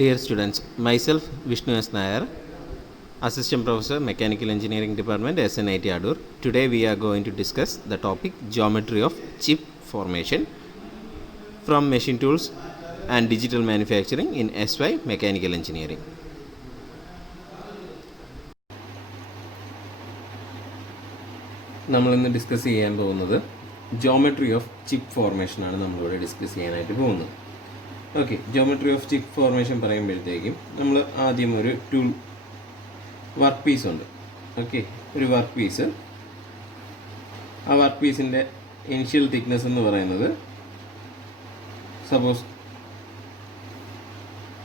Dear students, myself Vishnu S. Nair, Assistant Professor, Mechanical Engineering Department, SNIT Adur. Today we are going to discuss the topic Geometry of Chip Formation from Machine Tools and Digital Manufacturing in SY Mechanical Engineering. നമ്മളിന്ന് discuss ചെയ്യാൻ പോകുന്നത് geometry of chip ഫോർമേഷനാണ് നമ്മളിവിടെ discuss ചെയ്യാനായിട്ട് പോകുന്നത്. Okay, geometry of chip formation പറയുമ്പോഴത്തേക്കും നമ്മൾ ആദ്യം ഒരു ടൂൾ വർക്ക് പീസ് ഉണ്ട്. ഓക്കെ, ഒരു വർക്ക് പീസ്, ആ വർക്ക് പീസിൻ്റെ ഇനിഷ്യൽ തിക്നെസ് എന്ന് പറയുന്നത് സപ്പോസ്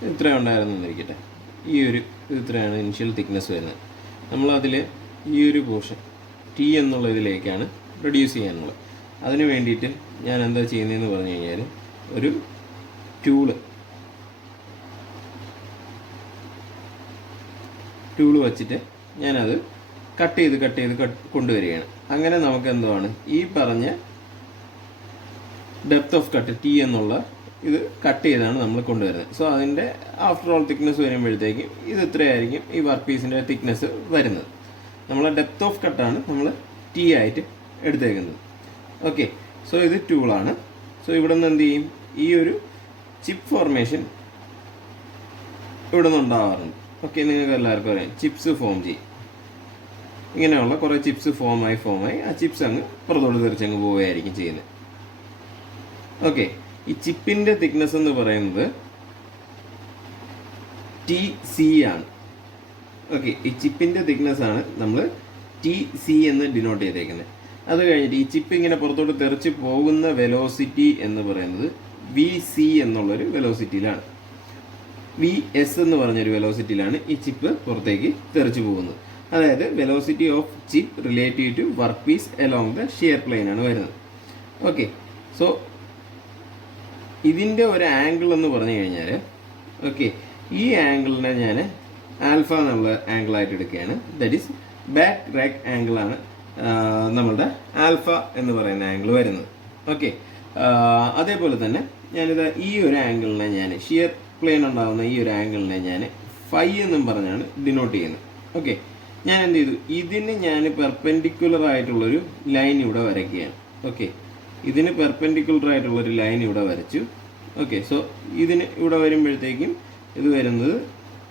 ഇത്ര ഉണ്ടായിരുന്നിരിക്കട്ടെ, ഇത്രയാണ് ഇനിഷ്യൽ തിക്നെസ് വരുന്നത്. നമ്മളതിൽ ഈ ഒരു പോർഷൻ ടി എന്നുള്ള ഇതിലേക്കാണ് റെഡ്യൂസ് ചെയ്യാനുള്ളത്. അതിന് വേണ്ടിയിട്ട് ഞാൻ എന്താ ചെയ്യുന്നതെന്ന് പറഞ്ഞു കഴിഞ്ഞാൽ ഒരു ടൂള് വച്ചിട്ട് ഞാനത് കട്ട് ചെയ്ത് കൊണ്ടുവരികയാണ്. അങ്ങനെ നമുക്ക് എന്തുവാണ് ഈ പറഞ്ഞ ഡെപ്ത് ഓഫ് കട്ട് ടി എന്നുള്ള ഇത് കട്ട് ചെയ്താണ് നമ്മൾ കൊണ്ടുവരുന്നത്. സോ അതിൻ്റെ ആഫ്റ്റർ ഓൾ തിക്നെസ് വരുമ്പോഴത്തേക്കും ഇത് ഇത്രയായിരിക്കും ഈ വർക്ക് പീസിൻ്റെ തിക്നെസ് വരുന്നത്. നമ്മളെ ഡെപ്ത് ഓഫ് കട്ടാണ് നമ്മൾ ടി ആയിട്ട് എടുത്തേക്കുന്നത്. ഓക്കെ, സോ ഇത് ടൂളാണ്. സോ ഇവിടെ നിന്ന് എന്ത് ചെയ്യും, ഈ ഒരു ചിപ്പ് ഫോർമേഷൻ ഇവിടെ നിന്ന് ഉണ്ടാവാറുണ്ട്. ഓക്കെ, നിങ്ങൾക്ക് എല്ലാവർക്കും അറിയാം, ചിപ്സ് ഫോം ചെയ്യും. ഇങ്ങനെയുള്ള കുറേ ചിപ്സ് ഫോമായി ആ ചിപ്സ് അങ്ങ് പുറത്തോട്ട് തെറിച്ചങ്ങ് പോവുകയായിരിക്കും ചെയ്യുന്നത്. ഓക്കെ, ഈ ചിപ്പിൻ്റെ തിക്നെസ് എന്ന് പറയുന്നത് ടി സി ആണ്. ഓക്കെ, ഈ ചിപ്പിൻ്റെ തിക്നെസ് ആണ് നമ്മൾ ടി സി എന്ന് ഡിനോട്ട് ചെയ്തേക്കുന്നത്. അത് കഴിഞ്ഞിട്ട് ഈ ചിപ്പ് ഇങ്ങനെ പുറത്തോട്ട് തെറിച്ച് പോകുന്ന വെലോസിറ്റി എന്ന് പറയുന്നത് വി സി എന്നുള്ളൊരു വെലോസിറ്റിയിലാണ്. വി എസ് എന്ന് പറഞ്ഞൊരു വെലോസിറ്റിയിലാണ് ഈ ചിപ്പ് പുറത്തേക്ക് തെറിച്ച് പോകുന്നത്. അതായത് velocity of chip relative to work piece along the shear plane ആണ് വരുന്നത്. ഓക്കെ, സോ ഇതിൻ്റെ ഒരു ആംഗിൾ എന്ന് പറഞ്ഞു കഴിഞ്ഞാൽ, ഓക്കെ, ഈ ആംഗിളിനെ ഞാൻ ആൽഫ എന്നുള്ള ആംഗിളായിട്ട് എടുക്കുകയാണ്. ദാറ്റ് ഈസ് ബാക്ക് റാക്ക് ആംഗിളാണ് നമ്മളുടെ ആൽഫ എന്ന് പറയുന്ന ആംഗിൾ വരുന്നത്. ഓക്കെ, അതേപോലെ തന്നെ ഞാനിത് ഈ ഒരു ആംഗിളിനെ ഞാൻ ഷിയർ പ്ലെയിൻ ഉണ്ടാകുന്ന ഈ ഒരു ആംഗിളിനെ ഞാൻ ഫൈ എന്നും പറഞ്ഞാണ് ഡിനോട്ട് ചെയ്യുന്നത്. ഓക്കെ, ഞാൻ എന്ത് ചെയ്തു, ഇതിന് ഞാൻ പെർപെൻഡിക്കുലർ ആയിട്ടുള്ളൊരു ലൈൻ ഇവിടെ വരയ്ക്കുകയാണ്. ഓക്കെ, ഇതിന് പെർപെൻഡിക്കുലർ ആയിട്ടുള്ളൊരു ലൈൻ ഇവിടെ വരച്ചു. ഓക്കെ, സോ ഇതിന് ഇവിടെ വരുമ്പോഴത്തേക്കും ഇത് വരുന്നത്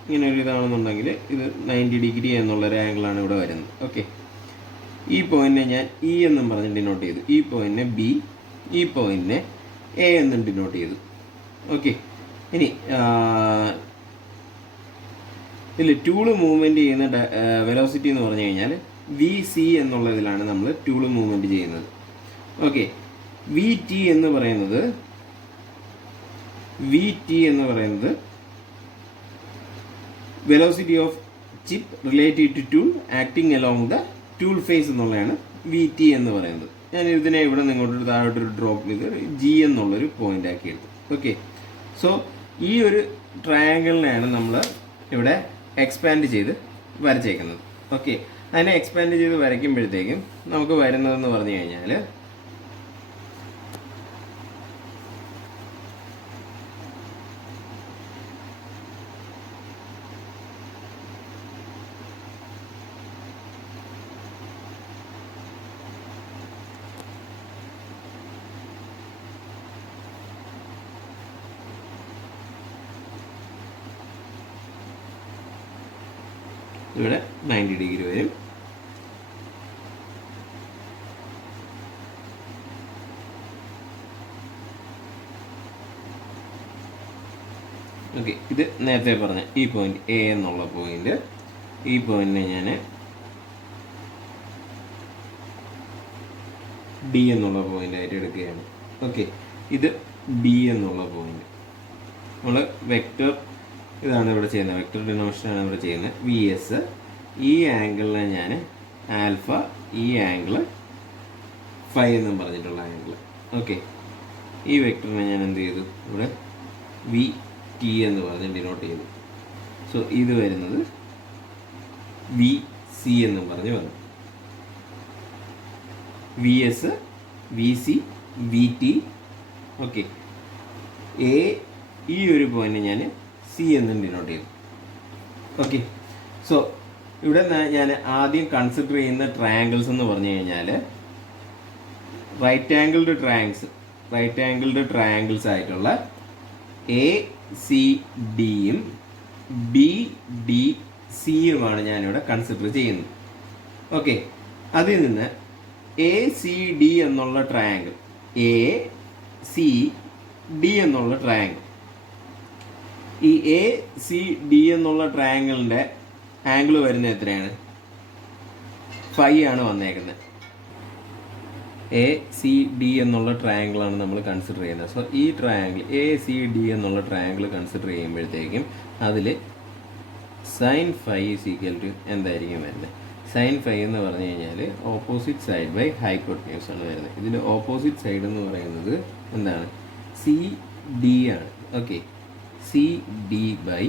ഇങ്ങനെ ഒരു ഇതാണെന്നുണ്ടെങ്കിൽ ഇത് 90 ഡിഗ്രി എന്നുള്ളൊരു ആംഗിളാണ് ഇവിടെ വരുന്നത്. ഓക്കെ, ഈ പോയിന്റിനെ ഞാൻ ഇ എന്നും പറഞ്ഞ് ഡിനോട്ട് ചെയ്തു, ഈ പോയിന്റിനെ ബി, ഈ പോയിന്റിനെ എ എന്നും ഡിനോട്ട് ചെയ്തു. ഓക്കെ, ഇനി ഇതിൽ ടൂള് മൂവ്മെൻറ്റ് ചെയ്യുന്ന വെലോസിറ്റി എന്ന് പറഞ്ഞു കഴിഞ്ഞാൽ വി സി എന്നുള്ള ഇതിലാണ് നമ്മൾ ടൂള് മൂവ്മെൻറ്റ് ചെയ്യുന്നത്. ഓക്കെ, വി ടി എന്ന് പറയുന്നത് velocity of chip relative to tool acting along the tool face എന്നുള്ളതാണ് വി ടി എന്ന് പറയുന്നത്. ഞാൻ ഇതിനെ ഇവിടെ നിന്ന് ഇങ്ങോട്ടൊരു താഴോട്ടൊരു ഡ്രോപ്പ് ചെയ്ത് ജി എന്നുള്ളൊരു പോയിന്റ് ആക്കി എടുത്തു. ഓക്കെ, സോ ഈ ഒരു ട്രയാങ്കിളിനെയാണ് നമ്മൾ ഇവിടെ എക്സ്പാൻഡ് ചെയ്ത് വരച്ചേക്കുന്നത്. ഓക്കെ, അതിനെ എക്സ്പാൻഡ് ചെയ്ത് വരയ്ക്കുമ്പോഴത്തേക്കും നമുക്ക് വരുന്നതെന്ന് പറഞ്ഞു കഴിഞ്ഞാൽ ഇവിടെ 90 ഡിഗ്രി വരും. ഓക്കെ, ഇത് നേരത്തെ പറഞ്ഞ ഈ പോയിന്റ് എ എന്നുള്ള പോയിന്റ്, ഈ പോയിന്റിനെ ഞാൻ ഡി എന്നുള്ള പോയിന്റ് ആയിട്ട് എടുക്കുകയാണ്. ഓക്കെ, ഇത് ബി എന്നുള്ള പോയിന്റ്. നമ്മൾ വെക്റ്റർ ഇതാണ് ഇവിടെ ചെയ്യുന്നത്, വെക്റ്റർ ഡിനോമിനേഷനാണ് ഇവിടെ ചെയ്യുന്നത്. വി എസ്, ഈ ആംഗിളിനെ ഞാൻ ആൽഫ, ഈ ആംഗിള് ഫൈ എന്നും പറഞ്ഞിട്ടുള്ള ആംഗിൾ. ഓക്കെ, ഈ വെക്റ്ററിനെ ഞാൻ എന്ത് ചെയ്തു, ഇവിടെ വി ടി എന്ന് പറഞ്ഞ് ഡിനോട്ട് ചെയ്തു. സോ ഇത് വരുന്നത് വി സി എന്നും പറഞ്ഞ് വന്നു. V S, V C, V T. Okay, A ഈ ഒരു പോയിന്റ് ഞാൻ സി എന്നും ഡിനോട്ട് ചെയ്തു. ഓക്കെ, സോ ഇവിടെ ഞാൻ ആദ്യം കൺസിഡർ ചെയ്യുന്ന ട്രയാങ്കിൾസ് എന്ന് പറഞ്ഞു കഴിഞ്ഞാൽ റൈറ്റ് ആംഗിൾഡ് ട്രയാങ്കിൾസ് ആയിട്ടുള്ള എ സി ഡിയും ബി ഡി സിയുമാണ് ഞാനിവിടെ കൺസിഡർ ചെയ്യുന്നത്. ഓക്കെ, അതിൽ നിന്ന് എ സി ഡി എന്നുള്ള ട്രയാങ്കിൾ, എ സി ഡി എന്നുള്ള ട്രയാങ്കിൾ, ഈ എ സി ഡി എന്നുള്ള ട്രയാങ്കിളിൻ്റെ ആംഗിൾ വരുന്നത് എത്രയാണ്? 5 ആണ് വന്നേക്കുന്നത്. എ സി ഡി എന്നുള്ള ട്രയാങ്കിളാണ് നമ്മൾ കൺസിഡർ ചെയ്യുന്നത്. സോ ഈ ട്രയാങ്കിൾ എ സി ഡി എന്നുള്ള ട്രയാങ്കിൾ കൺസിഡർ ചെയ്യുമ്പോഴത്തേക്കും അതിൽ sine phi is equal to എന്തായിരിക്കും വരുന്നത്? സൈൻ ഫൈ എന്ന് പറഞ്ഞു കഴിഞ്ഞാൽ ഓപ്പോസിറ്റ് സൈഡ് ബൈ ഹൈപ്പോട്ടന്യൂസ് ആണ് വരുന്നത്. ഇതിൽ ഓപ്പോസിറ്റ് സൈഡ് എന്ന് പറയുന്നത് എന്താണ്? സി ഡി ആണ്. Okay, C D by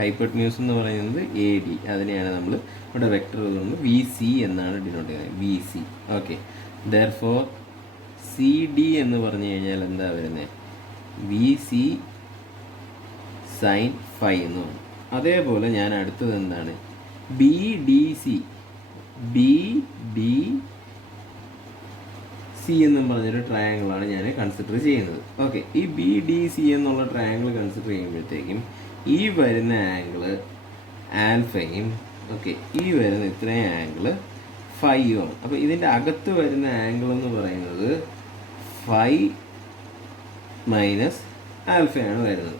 hypotenuse എന്ന് പറയുന്നത് എ ഡി. അതിനെയാണ് നമ്മൾ ഇവിടെ വെക്ടർ കൊണ്ട് വി സി എന്നാണ് ഡിനോട്ട് ചെയ്യുന്നത്, V C. Okay, therefore C D എന്ന് പറഞ്ഞു കഴിഞ്ഞാൽ എന്താ വരുന്നത്? വി സി സൈൻ ഫൈ എന്ന് പറഞ്ഞു. അതേപോലെ ഞാൻ അടുത്തത് എന്താണ്? B D C, B D C എന്നും പറഞ്ഞൊരു ട്രയാങ്കിളാണ് ഞാൻ കൺസിഡർ ചെയ്യുന്നത്. ഓക്കെ, ഈ ബി ഡി സി എന്നുള്ള ട്രയാങ്കിൾ കൺസിഡർ ചെയ്യുമ്പോഴത്തേക്കും ഈ വരുന്ന ആംഗിള് ആൽഫയും, ഓക്കെ, ഈ വരുന്ന ഇത്രയും ആംഗിള് ഫൈയുമാണ്. അപ്പോൾ ഇതിൻ്റെ അകത്ത് വരുന്ന ആംഗിൾ എന്ന് പറയുന്നത് ഫൈ മൈനസ് ആൽഫയാണ് വരുന്നത്.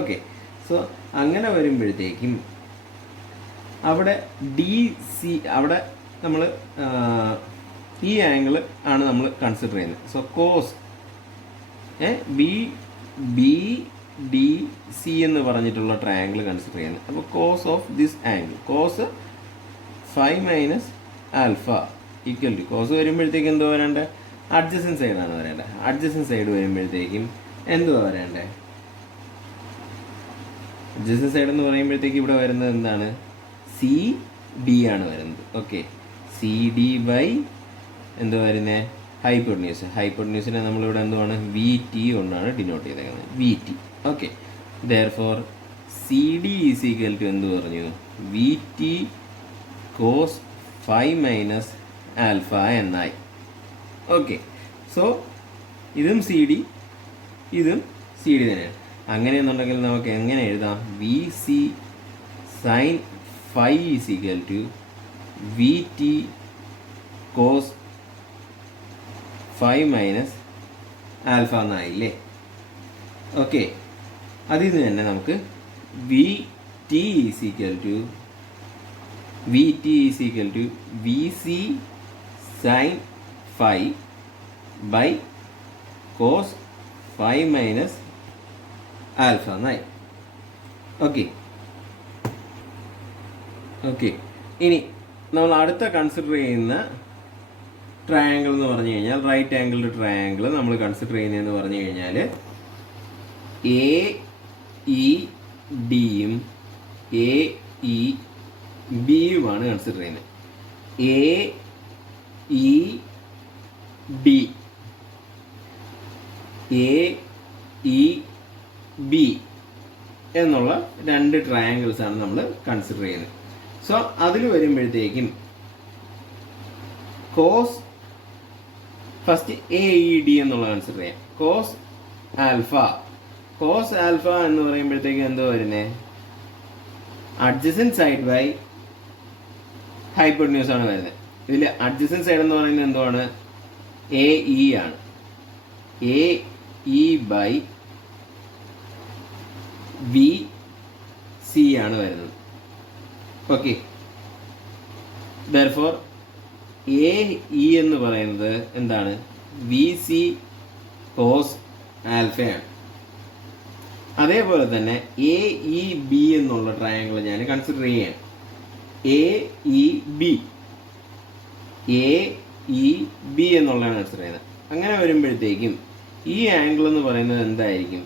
ഓക്കെ, സോ അങ്ങനെ വരുമ്പോഴത്തേക്കും അവിടെ ഡി സി, അവിടെ നമ്മൾ ഈ ആംഗിൾ ആണ് നമ്മൾ കൺസിഡർ ചെയ്യുന്നത്. So cos B B D C എന്ന് പറഞ്ഞിട്ടുള്ള ട്രയാങ്കിൾ കൺസിഡർ ചെയ്യുന്നത്. അപ്പോൾ cos of this angle, cos phi minus alpha equal to, cos വരുമ്പോഴത്തേക്കും എന്തോ വരേണ്ടത്? അഡ്ജസൻറ്റ് സൈഡാണ് വരേണ്ടത്. അഡ്ജസൻറ്റ് സൈഡ് വരുമ്പോഴത്തേക്കും എന്തുവാ വരേണ്ടത്? അഡ്ജസൻറ്റ് സൈഡ് എന്ന് പറയുമ്പോഴത്തേക്ക് ഇവിടെ വരുന്നത് എന്താണ്? സി ഡി ആണ് വരുന്നത്. ഓക്കെ, സി ഡി ബൈ എന്തുവാ വരുന്നത്? ഹൈപ്പോട്ടന്യൂസ്. ഹൈപ്പോട്ടന്യൂസിനെ നമ്മളിവിടെ എന്തുവാണ്? വി ടി കൊണ്ടാണ് ഡിനോട്ട് ചെയ്തേക്കുന്നത്, V T. Okay, therefore C D is equal to എന്ത് പറഞ്ഞു? V T cos phi minus alpha എന്നായി. ഓക്കെ, സോ ഇതും സി ഡി, ഇതും സി ഡി തന്നെയാണ്. അങ്ങനെയെന്നുണ്ടെങ്കിൽ നമുക്ക് എങ്ങനെ എഴുതാം? V C sine phi is equal to V T cos phi minus alpha എന്നായില്ലേ? ഓക്കെ, അതിൽ നിന്ന് തന്നെ നമുക്ക് V T is equal to V C sine phi by cos phi minus alpha എന്നായി. ഓക്കെ, ഓക്കെ, ഇനി നമ്മൾ അടുത്ത കൺസിഡർ ചെയ്യുന്ന ട്രയാങ്കിൾ എന്ന് പറഞ്ഞു കഴിഞ്ഞാൽ റൈറ്റ് ആംഗിൾഡ് ട്രയാങ്കിൾ നമ്മൾ കൺസിഡർ ചെയ്യുന്നതെന്ന് പറഞ്ഞു കഴിഞ്ഞാൽ എ ഇ ഡിയും എ ഇ ബിയുമാണ് കൺസിഡർ ചെയ്യുന്നത്. A E D, A E B എന്നുള്ള രണ്ട് ട്രയാങ്കിൾസ് ആണ് നമ്മൾ കൺസിഡർ ചെയ്യുന്നത്. സോ അതിൽ വരുമ്പോഴത്തേക്കും cos, first A E D എന്നുള്ള കൺസിഡർ ചെയ്യാം. കോസ് ആൽഫ എന്ന് പറയുമ്പോഴത്തേക്കും എന്തോ വരുന്നത്? അഡ്ജസൻറ്റ് സൈഡ് ബൈ ഹൈപ്പോട്ടന്യൂസ് ആണ് വരുന്നത്. ഇതിൽ അഡ്ജസൻറ്റ് സൈഡ് എന്ന് പറയുന്നത് എന്തുവാണ്? എ ഇ ആണ്. A E by V C ആണ് വരുന്നത്. ഓക്കെ, ദെർഫോർ എ ഇ എന്ന് പറയുന്നത് എന്താണ്? വി സി കോസ് ആൽഫയാണ്. അതേപോലെ തന്നെ എ ഇ ബി എന്നുള്ള ട്രയാങ്കിൾ ഞാൻ കൺസിഡർ ചെയ്യാണ്. എ ഇ ബി എന്നുള്ളതാണ് കൺസിഡർ ചെയ്യുന്നത്. അങ്ങനെ വരുമ്പോഴത്തേക്കും ഈ ആംഗിൾ എന്ന് പറയുന്നത് എന്തായിരിക്കും?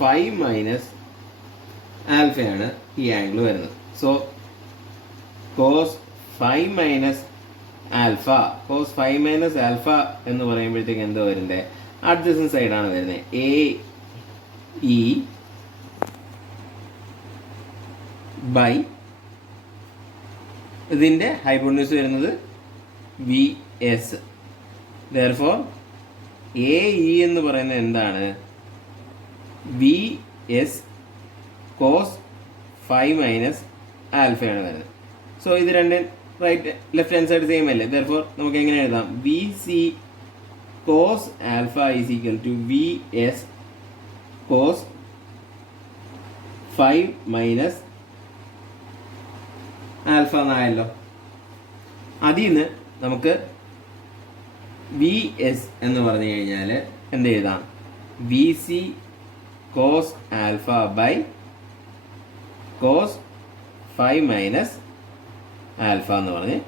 ഫൈ മൈനസ് ആൽഫയാണ് ഈ ആംഗിൾ വരുന്നത്. So cos phi minus alpha എന്ന് പറയുമ്പോഴത്തേക്ക് എന്തോ വരുന്നത്? അഡ്ജസൻറ്റ് സൈഡാണ് വരുന്നത്. എ ഇ ബൈ ഇതിൻ്റെ ഹൈപ്പോട്ടന്യൂസ് വരുന്നത് V S. Therefore A E എന്ന് പറയുന്നത് എന്താണ്? വി എസ് കോസ് 5 മൈനസ് ആൽഫയാണ് വരുന്നത്. സോ ഇത് രണ്ടും right left hand side same അല്ലേ? ദെയർഫോർ നമുക്ക് എങ്ങനെ എഴുതാം? V C cos alpha is equal to V S cos 5 minus alpha എന്നായല്ലോ. അതിൽ നിന്ന് നമുക്ക് വി എസ് എന്ന് പറഞ്ഞു കഴിഞ്ഞാൽ എന്ത് എഴുതാം? V C cos alpha by cos 5 minus alpha എന്ന് പറഞ്ഞ്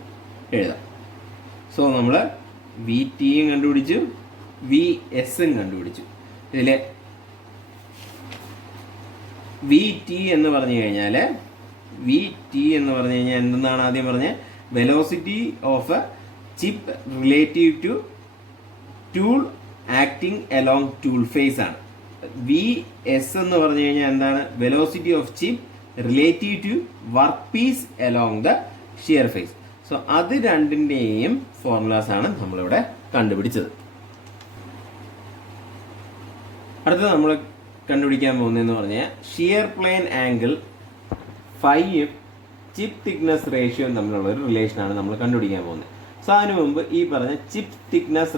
എഴുതാം. സോ നമ്മൾ വി ടിയും കണ്ടുപിടിച്ചു, വി എസും കണ്ടുപിടിച്ചു. ഇതിൽ വി ടി എന്ന് പറഞ്ഞു കഴിഞ്ഞാൽ എന്തെന്നാണ് ആദ്യം പറഞ്ഞത്? Velocity of a chip relative to tool acting along tool face ആണ്. വി എസ് എന്ന് പറഞ്ഞു കഴിഞ്ഞാൽ എന്താണ്? Velocity of chip relative to work piece along the shear face. So അത് രണ്ടിൻ്റെയും ഫോർമുലാസ് ആണ് നമ്മളിവിടെ കണ്ടുപിടിച്ചത്. അടുത്തത് നമ്മൾ കണ്ടുപിടിക്കാൻ പോകുന്നതെന്ന് പറഞ്ഞാൽ ഷിയർ പ്ലെയിൻ ആംഗിൾ ഫൈയും ചിപ്പ് തിക്നെസ് റേഷ്യോയും തമ്മിലുള്ള ഒരു റിലേഷനാണ് നമ്മൾ കണ്ടുപിടിക്കാൻ പോകുന്നത്. സോ അതിനു മുമ്പ് ഈ പറഞ്ഞ ചിപ്പ് തിക്നെസ്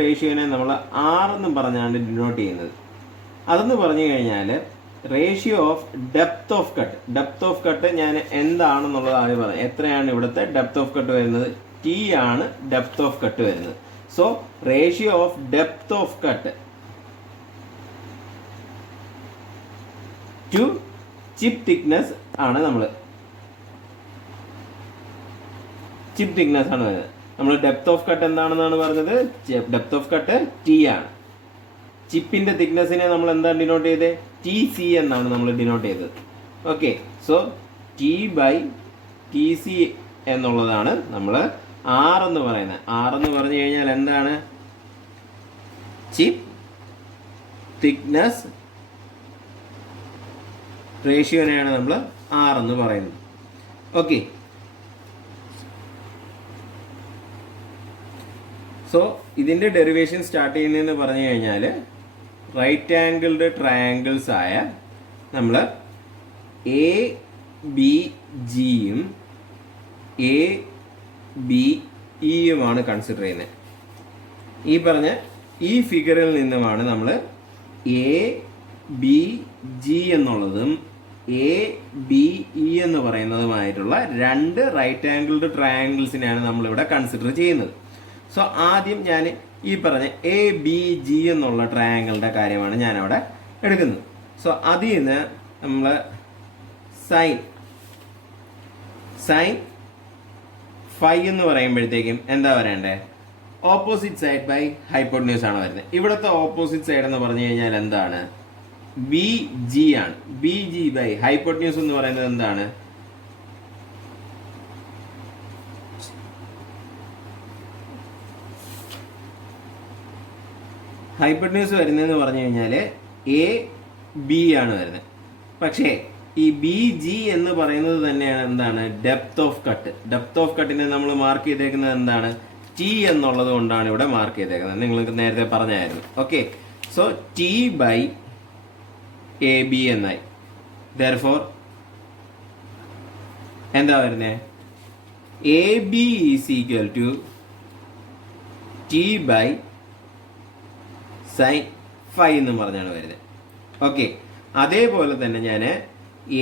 റേഷ്യോനെ നമ്മൾ ആർ എന്ന് പറഞ്ഞാണ് ഡിനോട്ട് ചെയ്യുന്നത്. അതെന്ന് പറഞ്ഞു കഴിഞ്ഞാൽ ratio of depth off cut ഞാൻ എന്താണെന്നുള്ളത് ആദ്യം പറയാം. എത്രയാണ് ഇവിടുത്തെ ഡെപ്ത് ഓഫ് കട്ട് വരുന്നത്? ടി ആണ് ഡെപ്ത് ഓഫ് കട്ട് വരുന്നത്. So ratio of depth off cut to chip thickness ആണ് വരുന്നത്. നമ്മൾ ഡെപ്ത് ഓഫ് കട്ട് എന്താണെന്നാണ് പറഞ്ഞത്? ഡെപ്ത് ഓഫ് കട്ട് ടി ആണ്. ചിപ്പിന്റെ തിക്നെസ്സിനെ നമ്മൾ എന്താണ് ഡിനോട്ട് ചെയ്തത്? ടി സി എന്നാണ് നമ്മൾ ഡിനോട്ട് ചെയ്തത്. Okay, so T by T C എന്നുള്ളതാണ് നമ്മൾ ആർ എന്ന് പറയുന്നത്. ആർ എന്ന് പറഞ്ഞു കഴിഞ്ഞാൽ എന്താണ്? ചിപ്പ് തിക്നെസ് റേഷ്യോനെയാണ് നമ്മൾ ആർ എന്ന് പറയുന്നത്. ഓക്കെ, സോ ഇതിൻ്റെ ഡെറിവേഷൻ സ്റ്റാർട്ട് ചെയ്യുന്നതെന്ന് പറഞ്ഞു കഴിഞ്ഞാൽ റൈറ്റ് ആംഗിൾഡ് ട്രയാങ്കിൾസ് ആയ നമ്മൾ എ ബി ജിയും എ ബി ഇയുമാണ് കൺസിഡർ ചെയ്യുന്നത്. ഈ പറഞ്ഞ ഈ ഫിഗറിൽ നിന്നുമാണ് നമ്മൾ എ ബി ജി എന്നുള്ളതും എ ബി ഇ എന്ന് പറയുന്നതുമായിട്ടുള്ള രണ്ട് റൈറ്റ് ആംഗിൾഡ് ട്രയാങ്കിൾസിനെയാണ് നമ്മളിവിടെ കൺസിഡർ ചെയ്യുന്നത്. സോ ആദ്യം ഞാൻ ഈ പറഞ്ഞ എ ബി ജി എന്നുള്ള ട്രയാങ്കിളിൻ്റെ കാര്യമാണ് ഞാനവിടെ എടുക്കുന്നത്. സോ അതിൽ നിന്ന് നമ്മൾ സൈൻ ഫൈ എന്ന് പറയുമ്പോഴത്തേക്കും എന്താ പറയണ്ടേ? ഓപ്പോസിറ്റ് സൈഡ് ബൈ ഹൈപ്പോട്ടന്യൂസ് ആണ് വരുന്നത്. ഇവിടുത്തെ ഓപ്പോസിറ്റ് സൈഡ് എന്ന് പറഞ്ഞു കഴിഞ്ഞാൽ എന്താണ്? ബി ജി ആണ്. ബി ജി ബൈ ഹൈപ്പോട്ടന്യൂസ് എന്ന് പറയുന്നത് എന്താണ്? ഹൈപ്പോട്ടന്യൂസ് വരുന്നതെന്ന് പറഞ്ഞു കഴിഞ്ഞാൽ എ ബി ആണ് വരുന്നത്. പക്ഷേ ഈ ബി ജി എന്ന് പറയുന്നത് തന്നെയാണ് എന്താണ്? ഡെപ്ത് ഓഫ് കട്ടിനെ നമ്മൾ മാർക്ക് ചെയ്തേക്കുന്നത് എന്താണ്? ടി എന്നുള്ളത് കൊണ്ടാണ് ഇവിടെ മാർക്ക് ചെയ്തേക്കുന്നത്. നിങ്ങൾക്ക് നേരത്തെ പറഞ്ഞായിരുന്നു. Okay, so T by A B എന്നായി. ദെയർഫോർ എന്താ വരുന്നത്? A B is equal to T by sine phi എന്ന് പറഞ്ഞാണ് വരുന്നത്. ഓക്കെ, അതേപോലെ തന്നെ ഞാൻ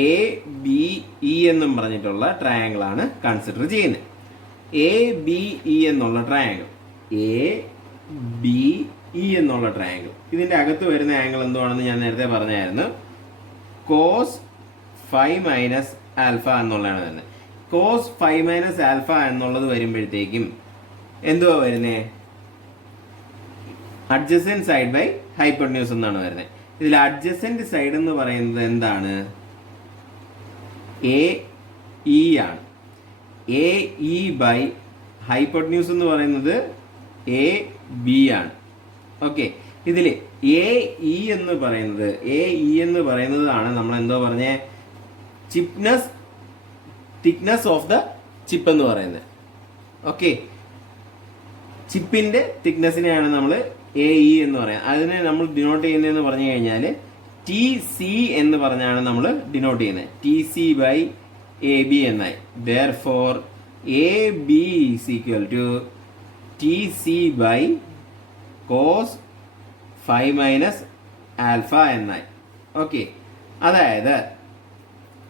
എ ബി ഇ എന്നും പറഞ്ഞിട്ടുള്ള ട്രയാങ്കിൾ ആണ് കൺസിഡർ ചെയ്യുന്നത്. എ ബി ഇ എന്നുള്ള ട്രയാങ്കിൾ, എ ബി ഇ എന്നുള്ള ട്രയാങ്കിൾ, ഇതിൻ്റെ അകത്ത് വരുന്ന ആംഗിൾ എന്തുവാണെന്ന് ഞാൻ നേരത്തെ പറഞ്ഞായിരുന്നു. കോസ് 5 മൈനസ് ആൽഫ എന്നുള്ളതാണ് വരുന്നത്. കോസ് 5 മൈനസ് ആൽഫ എന്നുള്ളത് വരുമ്പോഴത്തേക്കും എന്തുവാ വരുന്നത്? അഡ്ജസൻറ്റ് സൈഡ് ബൈ ഹൈപ്പോട്ടന്യൂസ് എന്നാണ് വരുന്നത്. ഇതിൽ അഡ്ജസൻറ്റ് സൈഡ് എന്ന് പറയുന്നത് എന്താണ്? എ ഇ ആണ്. എ ഇ ബൈ ഹൈപ്പോട്ടന്യൂസ് എന്ന് പറയുന്നത് എ ബി ആണ്. ഓക്കെ, ഇതിൽ എ ഇ എന്ന് പറയുന്നതാണ് നമ്മൾ എന്തോ പറഞ്ഞേ? തിക്നെസ് ഓഫ് ദ ചിപ്പ് എന്ന് പറയുന്നത്. ഓക്കെ, ചിപ്പിന്റെ തിക്നെസ്സിനെയാണ് നമ്മൾ AE എന്ന് പറയുന്നത്. അതിനെ നമ്മൾ ഡിനോട്ട് ചെയ്യുന്നതെന്ന് പറഞ്ഞു കഴിഞ്ഞാൽ TC എന്ന് പറഞ്ഞാണ് നമ്മൾ ഡിനോട്ട് ചെയ്യുന്നത്. TC ബൈ AB എന്നായി. Therefore AB is equal to TC by cos phi minus alpha എന്നായി. ഓക്കെ, അതായത്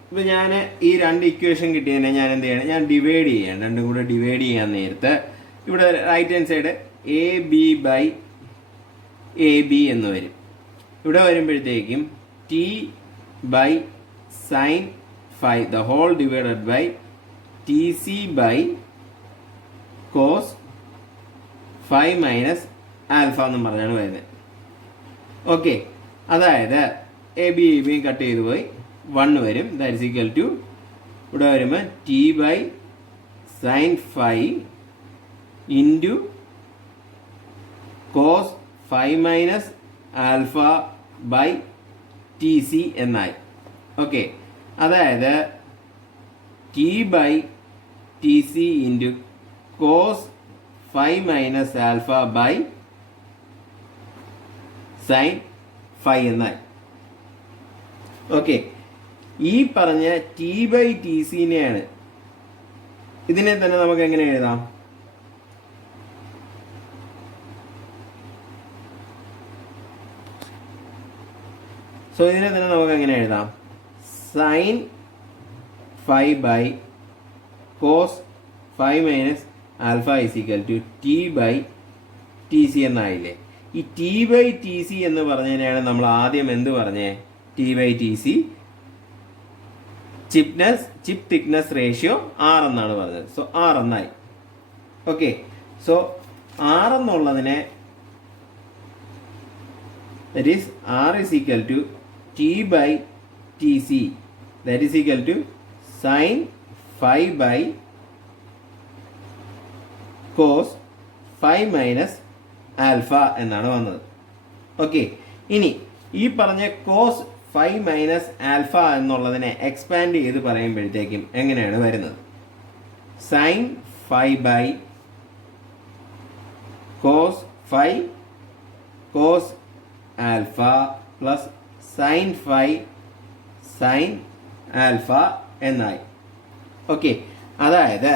ഇപ്പം ഞാൻ ഈ രണ്ട് ഇക്വേഷൻ കിട്ടിയതിനെ ഞാൻ എന്ത് ചെയ്യണം, ഞാൻ ഡിവൈഡ് ചെയ്യണം. രണ്ടും കൂടെ ഡിവൈഡ് ചെയ്യാൻ നേരത്ത് ഇവിടെ right hand side AB by AB എന്ന് വരും. ഇവിടെ വരുമ്പോഴത്തേക്കും T by sine phi the whole divided by TC by cos phi minus alpha എന്നും പറഞ്ഞാണ് വരുന്നത്. ഓക്കെ, അതായത് AB കട്ട് ചെയ്ത് പോയി 1 വരും. ദാറ്റ് ഈസ് ഈക്വൽ ടു ഇവിടെ വരുമ്പോൾ T by sine phi into cos phi minus alpha by TC എന്നായി. ഓക്കെ, അതായത് T by TC into cos phi minus alpha by sine phi എന്നായി. ഓക്കെ, ഈ പറഞ്ഞ T ബൈ TCനെയാണ്, ഇതിനെ തന്നെ നമുക്ക് എങ്ങനെ എഴുതാം? സോ ഇതിനെ തന്നെ നമുക്ക് എങ്ങനെ എഴുതാം? Sine phi by cos phi minus alpha is equal to T by TC എന്നായില്ലേ. ഈ T ബൈ TC എന്ന് പറഞ്ഞതിനാണ് നമ്മൾ ആദ്യം എന്ത് പറഞ്ഞേ? T by TC chip thickness ratio 6 എന്നാണ് പറഞ്ഞത്. സോ 6 എന്നായി. ഓക്കെ, സോ 6 എന്നുള്ളതിനെ that is R is equal to T by TC, that is equal to sin phi by cos phi minus alpha എന്നാണ് വന്നത്. ഓക്കെ, ഇനി ഈ പറഞ്ഞ കോസ് ഫൈ മൈനസ് ആൽഫ എന്നുള്ളതിനെ എക്സ്പാൻഡ് ചെയ്ത് പറയുമ്പോഴത്തേക്കും എങ്ങനെയാണ് വരുന്നത്? Sine phi by cos phi cos alpha plus sine phi sine alpha എന്നായി. ഓക്കെ, അതായത്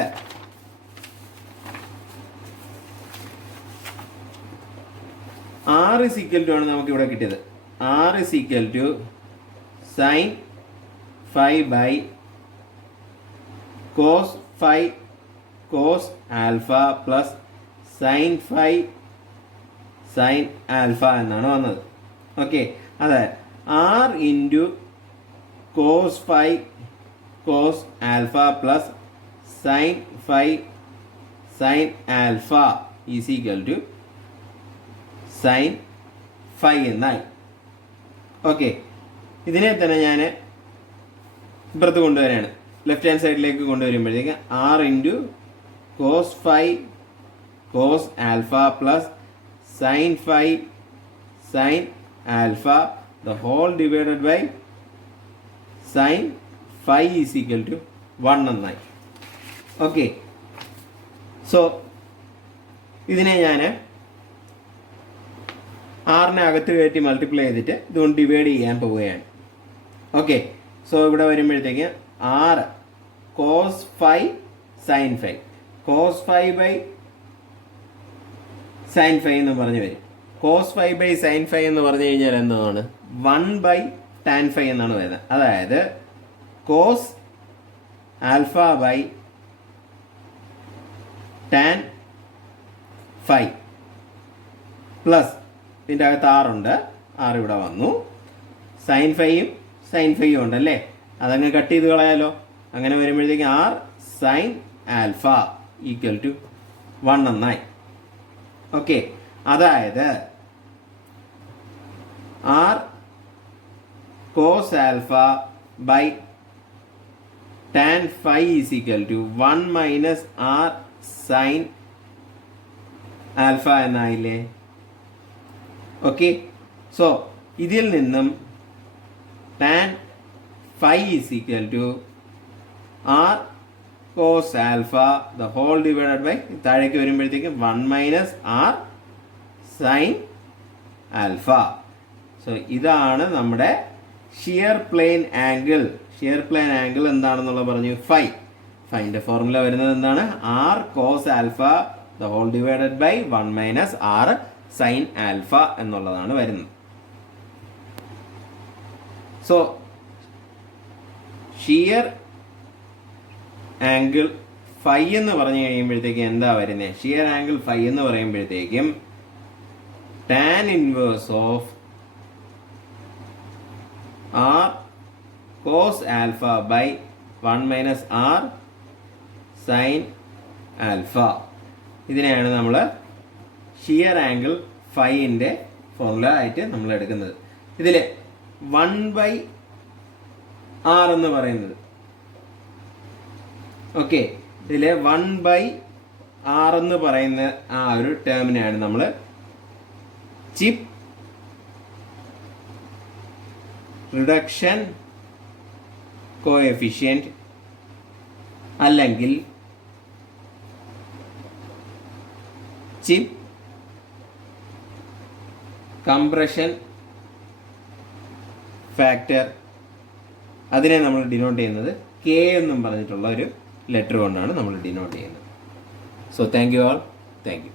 R is equal to ആണ് നമുക്ക് ഇവിടെ കിട്ടിയത്. R is equal to sine phi by cos phi cos alpha plus sine phi sine alpha എന്നാണ് വന്നത്. Okay, അതെ, R into cos phi cos alpha plus sine phi sine alpha is equal to sine phi എന്നായി. Okay, ഇതിനെ തന്നെ ഞാൻ ഇപ്പുറത്ത് കൊണ്ടുവരാണ്. Left hand സൈഡിലേക്ക് കൊണ്ടുവരുമ്പോഴത്തേക്ക് R into cos phi cos alpha plus sine phi sine alpha the whole divided by sine phi is equal to 1 എന്നായി. Okay, so ഇതിനെ ഞാൻ ആറിനെ അകത്ത് കയറ്റി മൾട്ടിപ്ലൈ ചെയ്തിട്ട് ഇതുകൊണ്ട് ഡിവൈഡ് ചെയ്യാൻ പോവുകയാണ്. ഓക്കെ, സോ ഇവിടെ വരുമ്പോഴത്തേക്ക് 6 cos phi sine phi cos phi by sine phi എന്ന് പറഞ്ഞു വരും. Cos phi by sine phi എന്ന് പറഞ്ഞു കഴിഞ്ഞാൽ എന്താണ്? 1 ബൈ ടാൻ ഫൈ എന്നാണ് വരുന്നത്. അതായത് cos alpha by tan phi plus ഇതിൻ്റെ അകത്ത് 6 ഉണ്ട്. 6 ഇവിടെ വന്നു. സൈൻ ഫൈയും ഉണ്ടല്ലേ, അതങ്ങ് കട്ട് ചെയ്ത് കളയാലോ. അങ്ങനെ വരുമ്പോഴത്തേക്ക് R sine alpha equal to 1 എന്നായി. ഓക്കെ, അതായത് R cos alpha by tan phi is equal to 1 minus R sine alpha എന്നായില്ലേ. ഓക്കെ, സോ ഇതിൽ നിന്നും tan phi is equal to r cos alpha the whole divided by താഴേക്ക് വരുമ്പോഴത്തേക്ക് 1 minus R sine alpha. So ഇതാണ് നമ്മുടെ shear plane angle. Shear plane angle എന്താണെന്നുള്ള പറഞ്ഞു, phi. ഫൈൻ്റെ ഫോർമുല വരുന്നത് എന്താണ്? R cos alpha the whole divided by 1 minus R sine alpha എന്നുള്ളതാണ് വരുന്നത്. സോ ഷിയർ ആംഗിൾ ഫൈ എന്ന് പറഞ്ഞു കഴിയുമ്പോഴത്തേക്കും എന്താ വരുന്നത്? ഷിയർ ആംഗിൾ ഫൈ എന്ന് പറയുമ്പോഴത്തേക്കും tan inverse of R cos alpha by 1 minus R sine alpha. ഇതിനെയാണ് നമ്മൾ ഷിയർ ആംഗിൾ ഫൈൻ്റെ ഫോർമുല ആയിട്ട് നമ്മൾ എടുക്കുന്നത്. ഇതിൽ 1/r എന്ന് പറയുന്നത്, ഓക്കെ, ഇതിൽ 1/r എന്ന് പറയുന്ന ആ ഒരു ടേമിനെയാണ് നമ്മൾ ചിപ്പ് റിഡക്ഷൻ കോഎഫിഷ്യന്റ് അല്ലെങ്കിൽ ചിപ്പ് കംപ്രഷൻ ഫാക്ടർ, അതിനെ നമ്മൾ ഡിനോട്ട് ചെയ്യുന്നത് കെ എന്നും പറഞ്ഞിട്ടുള്ള ഒരു ലെറ്റർ കൊണ്ടാണ് നമ്മൾ ഡിനോട്ട് ചെയ്യുന്നത്. So thank you all. Thank you.